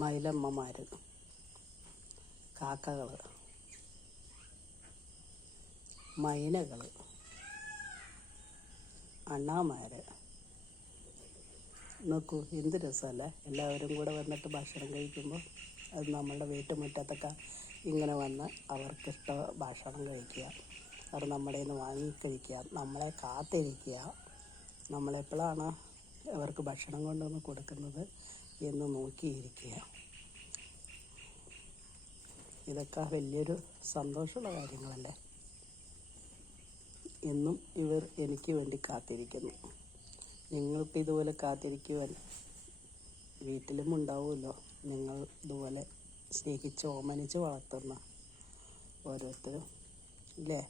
മയിലമ്മമാർ, കാക്കകൾ, മൈനകൾ, അണ്ണാമാർ. നോക്കൂ, എന്ത് രസമല്ലേ എല്ലാവരും കൂടെ വന്നിട്ട് ഭക്ഷണം കഴിക്കുമ്പോൾ. അത് നമ്മളുടെ വീട്ടുമുറ്റത്തൊക്കെ ഇങ്ങനെ വന്ന് അവർക്കിഷ്ട ഭക്ഷണം കഴിക്കുക, അവർ നമ്മുടെ നിന്ന് വാങ്ങിക്കഴിക്കുക, നമ്മളെ കാത്തിരിക്കുക, നമ്മളെപ്പോഴാണ് അവർക്ക് ഭക്ഷണം കൊണ്ടുവന്ന് കൊടുക്കുന്നത് എന്ന് നോക്കിയിരിക്കുക. ഇതൊക്കെ വലിയൊരു സന്തോഷമുള്ള കാര്യങ്ങളല്ലേ. എന്നും ഇവർ എനിക്ക് വേണ്ടി കാത്തിരിക്കുന്നു. നിങ്ങൾക്ക് ഇതുപോലെ കാത്തിരിക്കുവാൻ വീട്ടിലും ഉണ്ടാവുമല്ലോ. നിങ്ങൾ ഇതുപോലെ സ്നേഹിച്ച് ഓമനിച്ച് വളർത്തുന്ന ഓരോരുത്തരും ഇല്ലേ.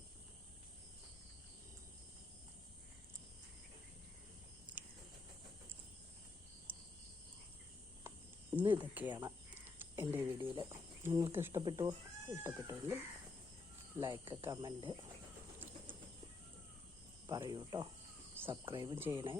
ഇന്ന് ഇതൊക്കെയാണ് എൻ്റെ വീഡിയോയിൽ. നിങ്ങൾക്ക് ഇഷ്ടപ്പെട്ടുവെങ്കിൽ ലൈക്ക്, കമൻറ്റ് പറയൂ കേട്ടോ. സബ്സ്ക്രൈബും ചെയ്യണേ.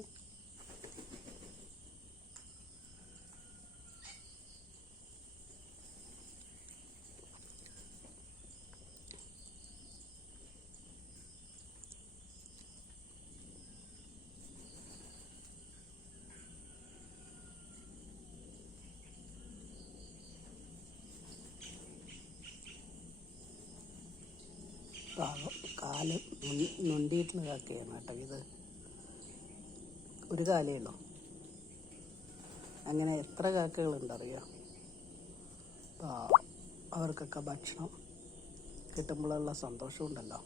കാല് നൊണ്ടിയിട്ടുള്ള കാക്കയാണ് കേട്ടോ ഇത്. ഒരു കാലേ ഉള്ളൂ. അങ്ങനെ എത്ര കാക്കകളുണ്ടറിയാം. അവർക്കൊക്കെ ഭക്ഷണം കിട്ടുമ്പോഴുള്ള സന്തോഷമുണ്ടല്ലോ.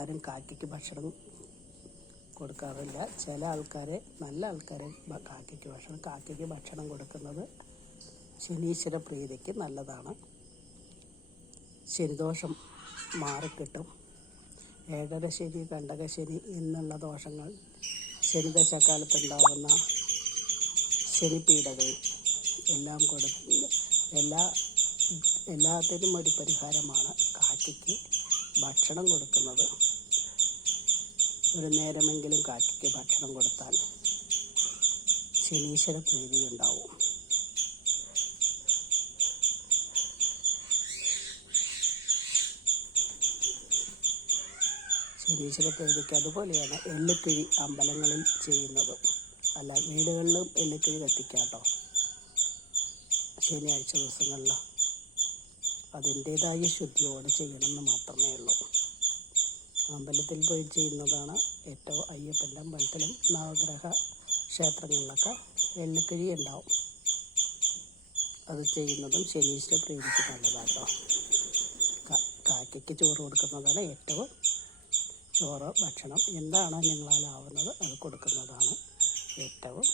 ആരും കാക്കയ്ക്ക് ഭക്ഷണം കൊടുക്കാറില്ല. ചില ആൾക്കാർ, നല്ല ആൾക്കാർ കാക്കയ്ക്ക് ഭക്ഷണം കൊടുക്കുന്നത് ശനീശ്വര പ്രീതിക്ക് നല്ലതാണ്. ശനിദോഷം മാറിക്കിട്ടും. ഏഴര ശനി, കണ്ടകശനി എന്നുള്ള ദോഷങ്ങൾ, ശനിദശാകാലത്തുണ്ടാകുന്ന ശനിപീഡകൾ എല്ലാം എല്ലാത്തിനും ഒരു പരിഹാരമാണ് കാക്കയ്ക്ക് ഭക്ഷണം കൊടുക്കുന്നത്. ഒരു നേരമെങ്കിലും കാക്കയ്ക്ക് ഭക്ഷണം കൊടുത്താൽ ശനീശ്വര പ്രീതി ഉണ്ടാവും. ശനീശ്വര പ്രീതിക്ക് അതുപോലെയാണ് എള്ളുക്കിഴി അമ്പലങ്ങളിൽ ചെയ്യുന്നതും. അല്ല, വീടുകളിലും എള്ളുക്കിഴി കത്തിക്കാട്ടോ ശനിയാഴ്ച ദിവസങ്ങളിൽ. അതിൻ്റേതായ ശുദ്ധിയോടെ ചെയ്യണമെന്ന് മാത്രമേ ഉള്ളൂ. അമ്പലത്തിൽ പോയി ചെയ്യുന്നതാണ് ഏറ്റവും. അയ്യപ്പൻ്റെ അമ്പലത്തിലും നവഗ്രഹ ക്ഷേത്രങ്ങളിലൊക്കെ എള്ളുക്കിഴി ഉണ്ടാവും. അത് ചെയ്യുന്നതും ശനീശ്വര പ്രീതിക്ക് നല്ലതാട്ടോ. കാക്കയ്ക്ക് ചോറ് കൊടുക്കുന്നതാണ് ഏറ്റവും. ചോറ്, ഭക്ഷണം എന്താണോ നിങ്ങളാലാവുന്നത് അത് കൊടുക്കുന്നതാണ് ഏറ്റവും